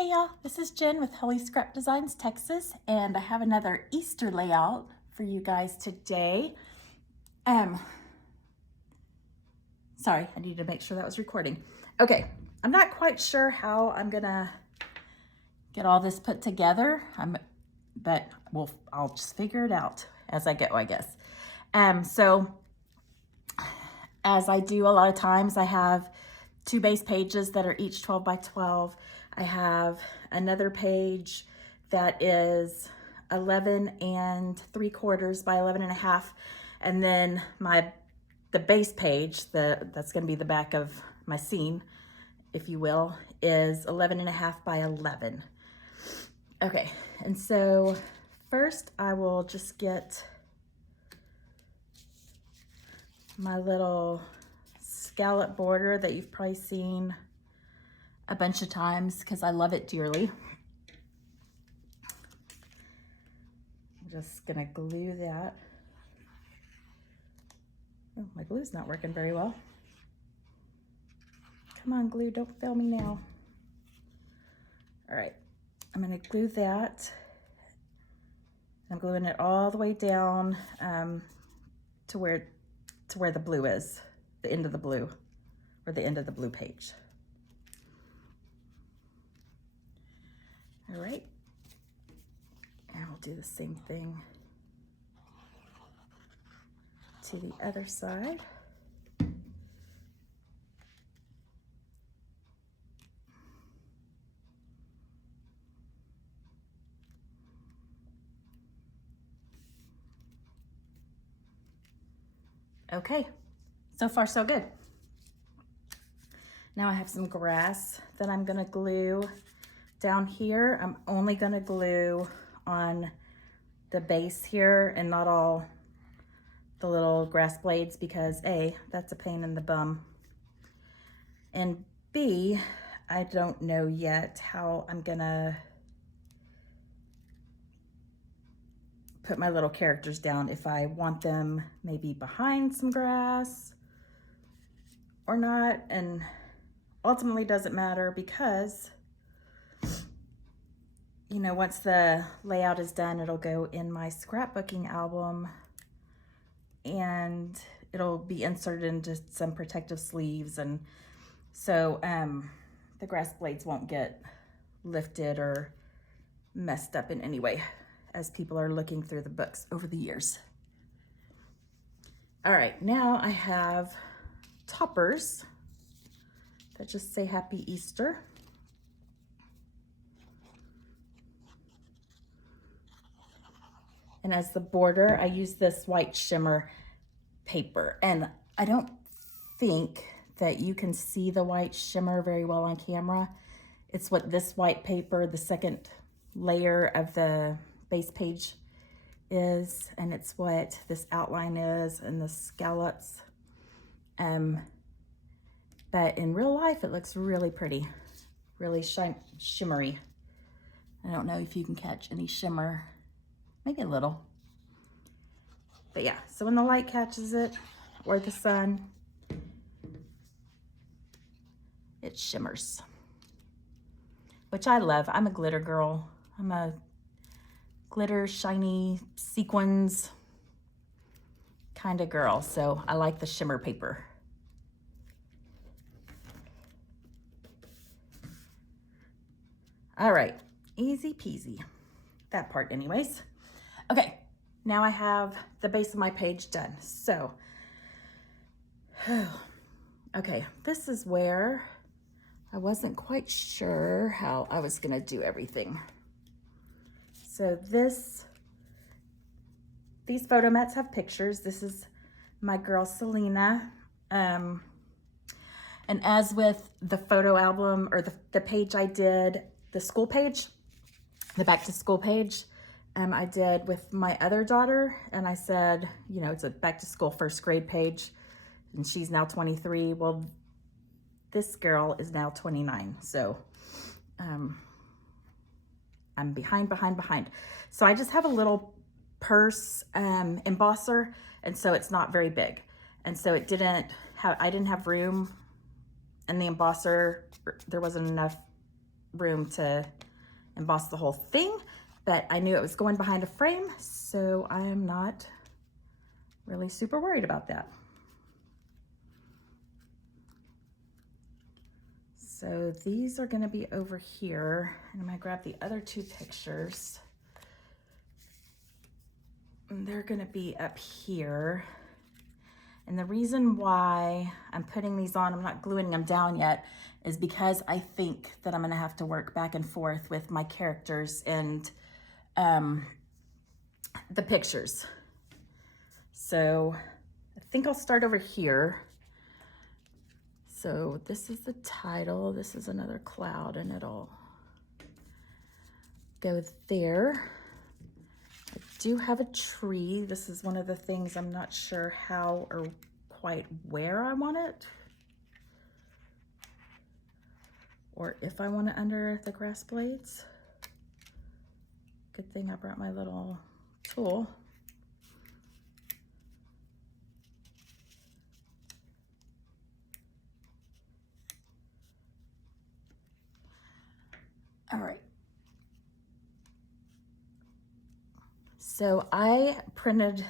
Hey y'all, this is Jen with Holy Scrap Designs, Texas, and I have another Easter layout for you guys today. Sorry, I needed to make sure that was recording. Okay, I'm not quite sure how I'm gonna get all this put together, but I'll just figure it out as I go, I guess. So as I do a lot of times, I have two base pages that are each 12 by 12. I have another page that is 11 3/4 by 11 1/2. And then the base page, that's gonna be the back of my scene, if you will, is 11 1/2 by 11. Okay, and so first I will just get my little scallop border that you've probably seen a bunch of times because I love it dearly. I'm just gonna glue that. Oh, my glue's not working very well. Come on, glue, don't fail me now. All right, I'm gonna glue that. I'm gluing it all the way down to where the blue is, the end of the blue, or the end of the blue page. All right, and I'll do the same thing to the other side. Okay, so far so good. Now I have some grass that I'm gonna glue down here. I'm only gonna glue on the base here and not all the little grass blades because A, that's a pain in the bum. And B, I don't know yet how I'm gonna put my little characters down, if I want them maybe behind some grass or not. And ultimately doesn't matter because, you know, once the layout is done, it'll go in my scrapbooking album and it'll be inserted into some protective sleeves. And so the grass blades won't get lifted or messed up in any way as people are looking through the books over the years. All right, now I have toppers that just say Happy Easter. And as the border, I use this white shimmer paper. And I don't think that you can see the white shimmer very well on camera. It's what this white paper, the second layer of the base page is, and it's what this outline is and the scallops. But in real life, it looks really pretty, really shimmery. I don't know if you can catch any shimmer, maybe a little. But yeah, so when the light catches it, or the sun, it shimmers, which I love. I'm a glitter girl. I'm a glitter, shiny, sequins kind of girl, so I like the shimmer paper. All right, easy peasy. That part anyways. Okay, now I have the base of my page done. So, okay, this is where I wasn't quite sure how I was gonna do everything. So these photo mats have pictures. This is my girl Selena. And as with the photo album or the page I did, the school page, the back to school page, I did with my other daughter. And I said, you know, it's a back to school first grade page and she's now 23. Well, this girl is now 29. So I'm behind. So I just have a little purse embosser, and so it's not very big. And so I didn't have room in the embosser. There wasn't enough room to emboss the whole thing, but I knew it was going behind a frame, so I am not really super worried about that. So these are going to be over here, and I'm going to grab the other two pictures. And they're going to be up here. And the reason why I'm putting these on, I'm not gluing them down yet, is because I think that I'm going to have to work back and forth with my characters and the pictures. So I think I'll start over here. So this is the title, this is another cloud, and it'll go there. I do have a tree. This is one of the things I'm not sure how or quite where I want it, or if I want it under the grass blades. Good thing I brought my little tool. All right. So I printed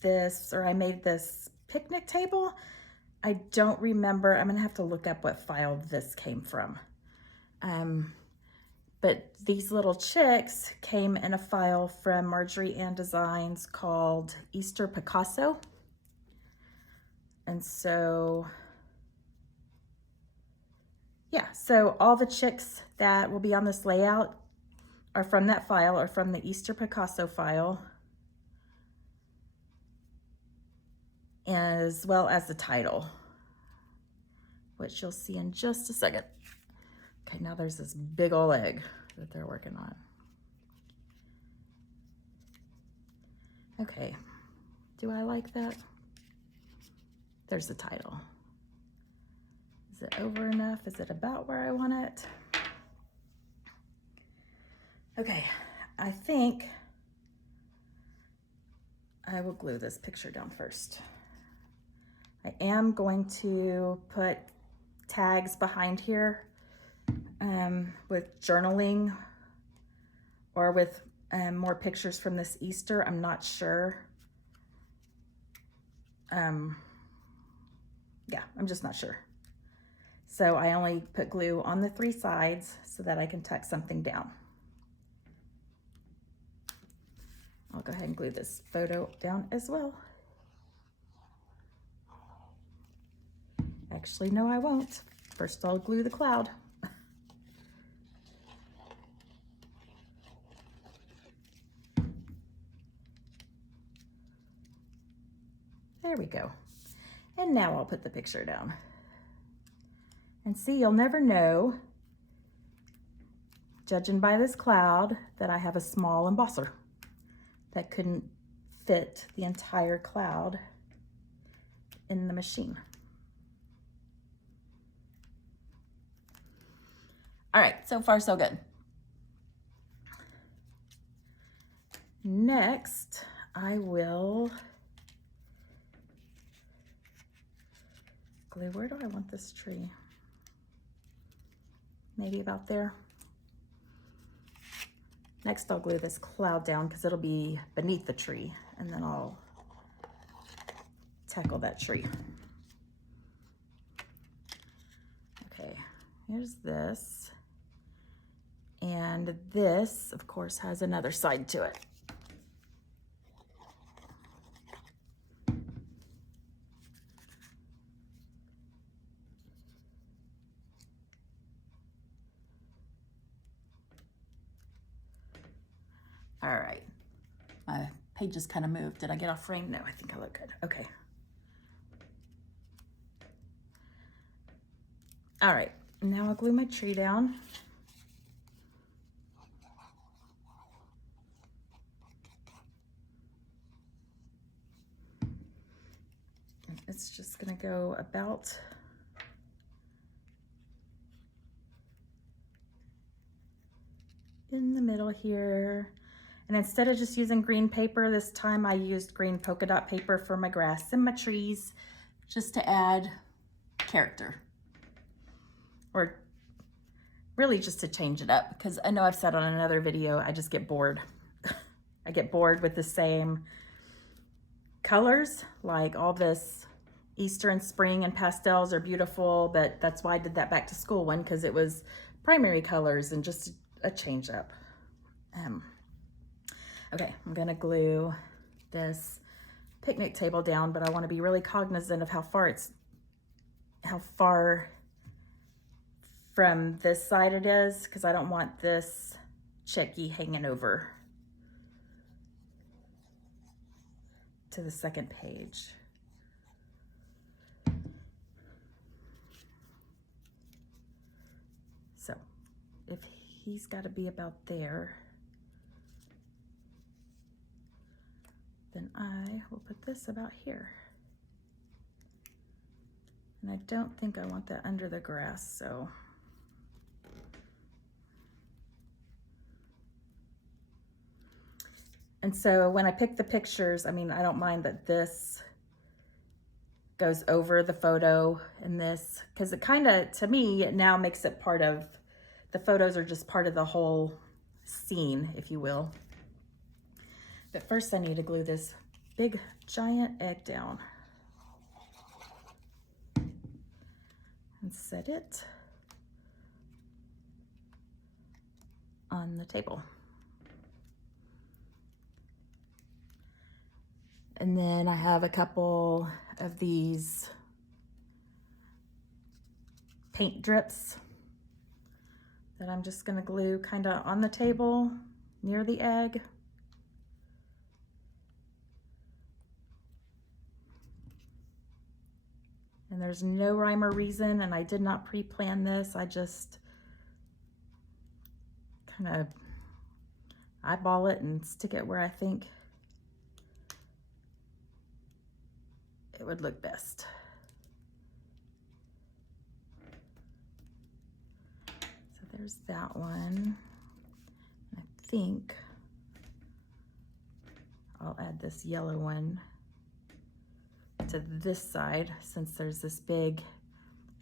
this, or I made this picnic table. I don't remember, I'm gonna have to look up what file this came from. But these little chicks came in a file from Marjorie Ann Designs called Easter Picasso. And so, yeah, so all the chicks that will be on this layout are from that file, or from the Easter Picasso file, as well as the title, which you'll see in just a second. Okay, now there's this big old egg that they're working on. Okay, do I like that? There's the title. Is it over enough? Is it about where I want it? Okay, I think I will glue this picture down first. I am going to put tags behind here with journaling, or with more pictures from this Easter. I'm not sure. Yeah, I'm just not sure. So I only put glue on the 3 sides so that I can tuck something down. I'll go ahead and glue this photo down as well. Actually, no, I won't. First, I'll glue the cloud. There we go. And now I'll put the picture down. And see, you'll never know, judging by this cloud, that I have a small embosser that couldn't fit the entire cloud in the machine. All right, so far so good. Next, I will glue, where do I want this tree? Maybe about there. Next, I'll glue this cloud down because it'll be beneath the tree, and then I'll tackle that tree. Okay, here's this. And this, of course, has another side to it. All right, my page just kind of moved. Did I get off frame? No, I think I look good. Okay. All right, now I'll glue my tree down. It's just gonna go about in the middle here. And instead of just using green paper, this time I used green polka dot paper for my grass and my trees, just to add character, or really just to change it up, because I know I've said on another video, I just get bored. I get bored with the same colors. Like all this Easter and spring and pastels are beautiful, but that's why I did that back to school one, because it was primary colors and just a change up. Okay, I'm gonna glue this picnic table down, but I want to be really cognizant of how far from this side it is, because I don't want this chickie hanging over to the second page. So if he's got to be about there, then I will put this about here. And I don't think I want that under the grass, so. And so when I pick the pictures, I mean, I don't mind that this goes over the photo and this, because it kind of, to me, it now makes it part of, the photos are just part of the whole scene, if you will. But first I need to glue this big giant egg down and set it on the table. And then I have a couple of these paint drips that I'm just gonna glue kind of on the table near the egg. And there's no rhyme or reason, and I did not pre-plan this. I just kind of eyeball it and stick it where I think it would look best. So there's that one. I think I'll add this yellow one to this side, since there's this big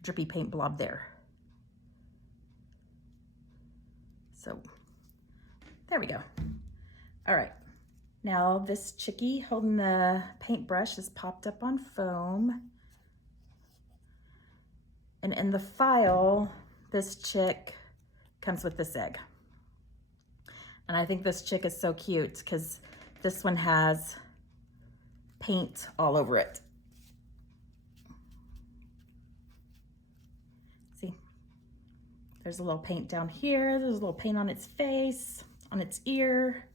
drippy paint blob there. So there we go. All right. Now this chickie holding the paintbrush is popped up on foam. And in the file, this chick comes with this egg. And I think this chick is so cute because this one has paint all over it. See, there's a little paint down here. There's a little paint on its face, on its ear.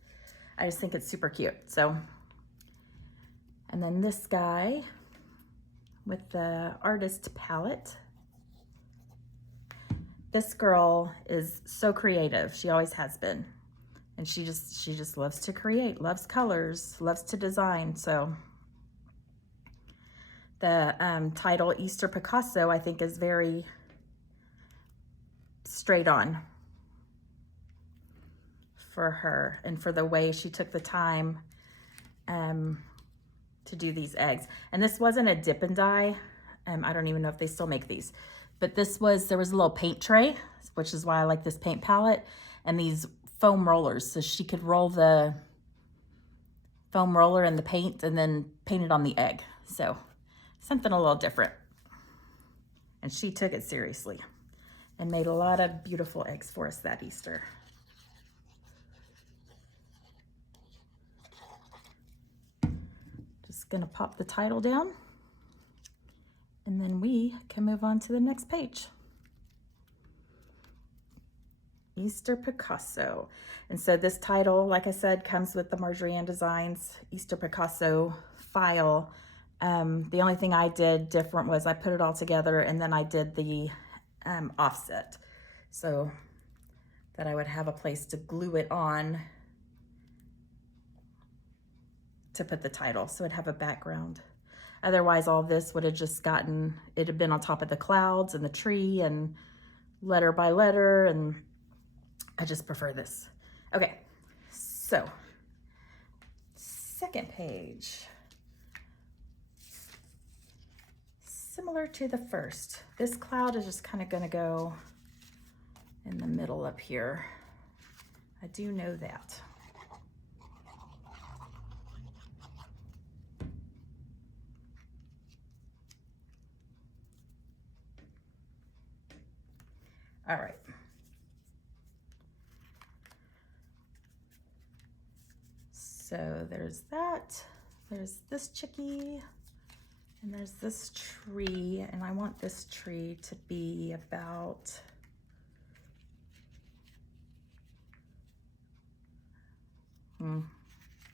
I just think it's super cute. So, and then this guy with the artist palette. This girl is so creative. She always has been. And she just loves to create, loves colors, loves to design. So the title Easter Picasso, I think, is very straight on for her and for the way she took the time to do these eggs. And this wasn't a dip and dye. I don't even know if they still make these, but there was a little paint tray, which is why I like this paint palette, and these foam rollers, so she could roll the foam roller in the paint and then paint it on the egg. So something a little different. And she took it seriously and made a lot of beautiful eggs for us that Easter. Just gonna pop the title down, and then we can move on to the next page. Easter Picasso. And so this title, like I said, comes with the Marjorie Ann Designs Easter Picasso file. The only thing I did different was I put it all together and then I did the offset so that I would have a place to glue it on to put the title, so it'd have a background. Otherwise, all this would have just it'd have been on top of the clouds and the tree and letter by letter, and I just prefer this. Okay, so second page. Similar to the first. This cloud is just kind of gonna go in the scallop here. I do know that. All right. So there's that. There's this chickie, and there's this tree, and I want this tree to be about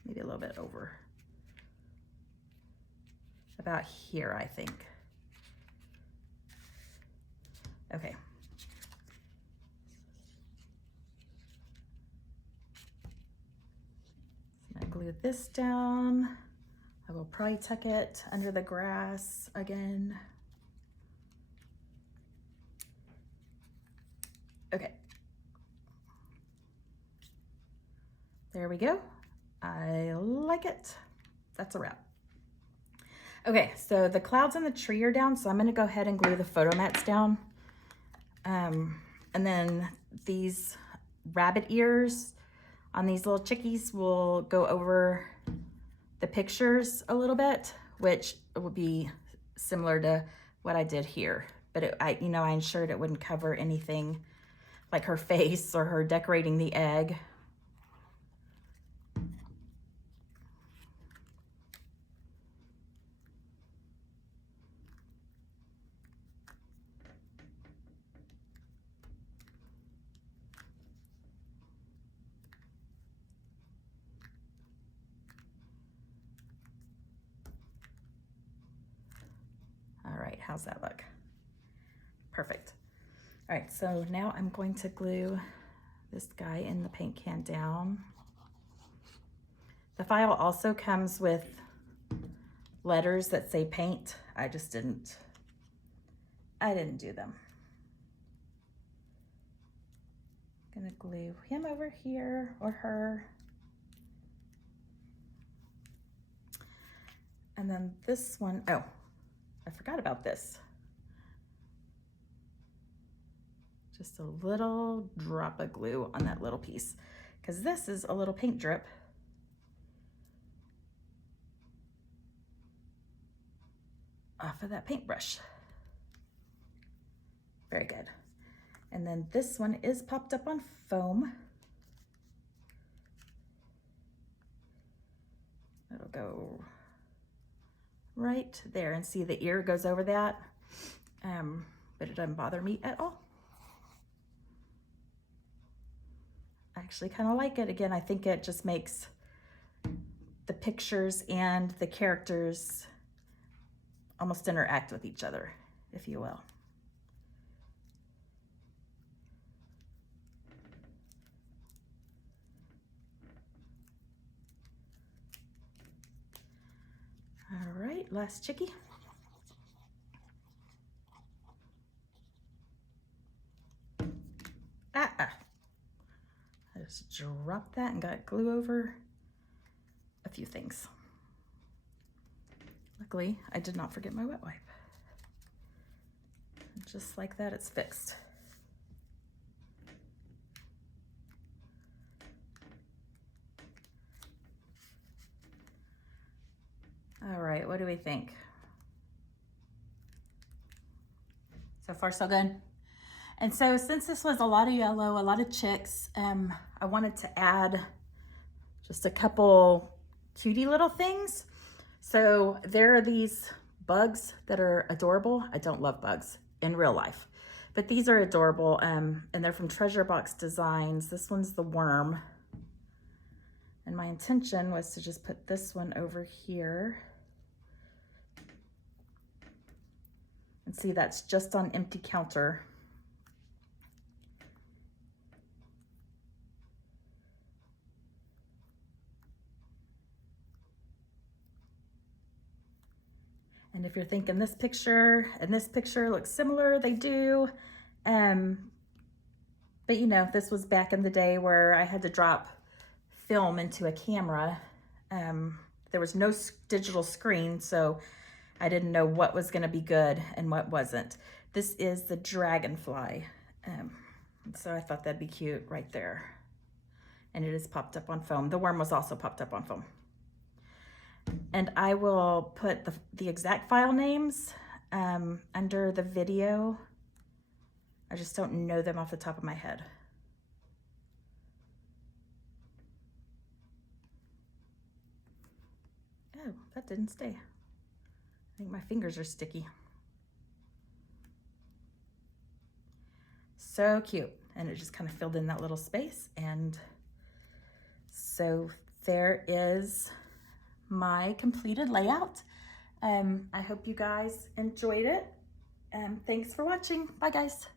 maybe a little bit over. About here, I think. Okay. I'm gonna glue this down. I will probably tuck it under the grass again. Okay. There we go. I like it. That's a wrap. Okay, so the clouds and the tree are down, so I'm gonna go ahead and glue the photo mats down. And then these rabbit ears on these little chickies will go over the pictures a little bit, which will be similar to what I did here. But I ensured it wouldn't cover anything like her face or her decorating the egg. All right, how's that look? Perfect. All right, so now I'm going to glue this guy in the paint can down. The file also comes with letters that say paint. I didn't do them. I'm gonna glue him over here, or her. And then this one, oh, I forgot about this. Just a little drop of glue on that little piece, because this is a little paint drip. Off of that paintbrush. Very good. And then this one is popped up on foam. It'll go right there, and see the ear goes over that, but it doesn't bother me at all. I actually kind of like it. Again, I think it just makes the pictures and the characters almost interact with each other, if you will. All right, last chickie. I just dropped that and got glue over a few things. Luckily, I did not forget my wet wipe. Just like that, it's fixed. All right, what do we think? So far, so good. And so since this was a lot of yellow, a lot of chicks, I wanted to add just a couple cutie little things. So there are these bugs that are adorable. I don't love bugs in real life, but these are adorable, and they're from Treasure Box Designs. This one's the worm. And my intention was to just put this one over here. And see, that's just on empty counter. And if you're thinking this picture and this picture look similar, they do. But you know, this was back in the day where I had to drop film into a camera. There was no digital screen, so I didn't know what was gonna be good and what wasn't. This is the Dragonfly. So I thought that'd be cute right there. And it is popped up on foam. The worm was also popped up on foam. And I will put the exact file names under the video. I just don't know them off the top of my head. Oh, that didn't stay. I think my fingers are sticky. So cute. And it just kind of filled in that little space. And so there is my completed layout. I hope you guys enjoyed it. Thanks for watching. Bye guys.